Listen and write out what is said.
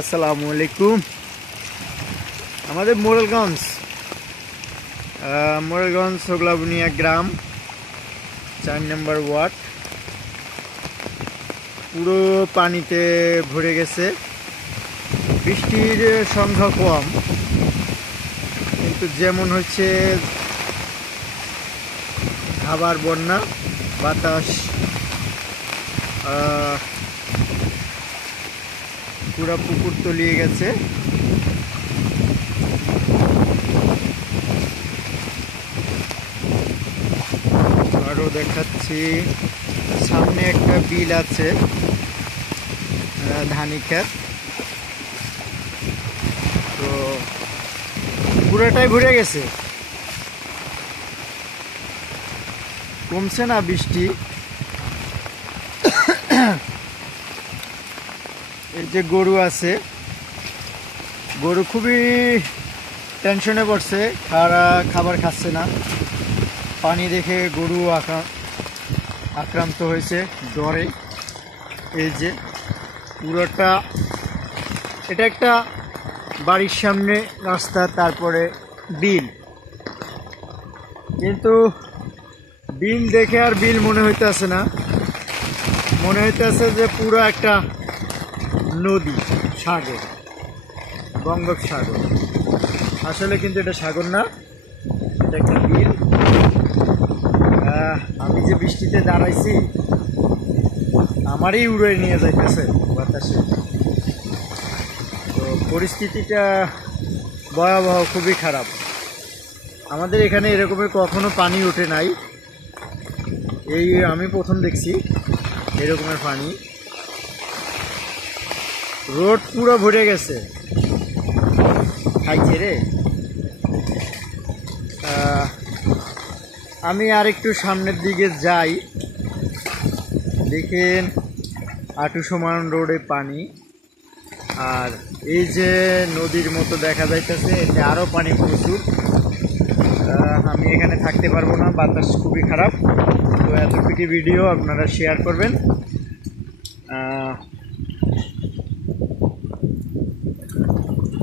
আসসালামু আলাইকুম। আমাদের মোরেলগঞ্জ মোরেলগঞ্জ সোগলাবুনিয়া গ্রাম, চার নম্বর ওয়ার্ড। পুরো পানিতে ভরে গেছে। বৃষ্টির সংখ্যা কম, কিন্তু যেমন হচ্ছে খাবার বন্যা, বাতাস পুরা পুকুর তলিয়ে গেছে। আরও দেখাচ্ছি, সামনে একটা বিল আছে ধানি ক্ষেত। তো পুরোটাই ভরে গেছে। কমছে না বৃষ্টি। যে গরু আছে, গরু খুবই টেনশনে পড়ছে খারা খাবার খাচ্ছে না। পানি দেখে গরু আকা- আক্রান্ত হয়েছে জ্বরে। এই যে পুরোটা, এটা একটা বাড়ির সামনে রাস্তা, তারপরে বিল। কিন্তু বিল দেখে আর বিল মনে হইতেছে না। মনে হইতে হইতেছে যে পুরো একটা নদী, সাগর, বঙ্গোপসাগর। আসলে কিন্তু এটা সাগর না, এটা একটা বিল আমি যে বৃষ্টিতে দাঁড়াইছি, আমারই উড়ে নিয়ে যাইতেছে বাতাসে। তো পরিস্থিতিটা ভয়াবহ, খুবই খারাপ। আমাদের এখানে এরকমের কখনো পানি ওঠে নাই। এই আমি প্রথম দেখছি, এরকমের পানি। রোড পুরো ভরে গেছে। খাইছে রে। আমি আর একটু সামনের দিকে যাই। দেখেন আটু সমান রোডে পানি। আর এই যে নদীর মতো দেখা যাইতেছে, এতে আরও পানি প্রচুর। আমি এখানে থাকতে পারব না, বাতাস খুবই খারাপ। তো এতটুকু ভিডিও আপনারা শেয়ার করবেন।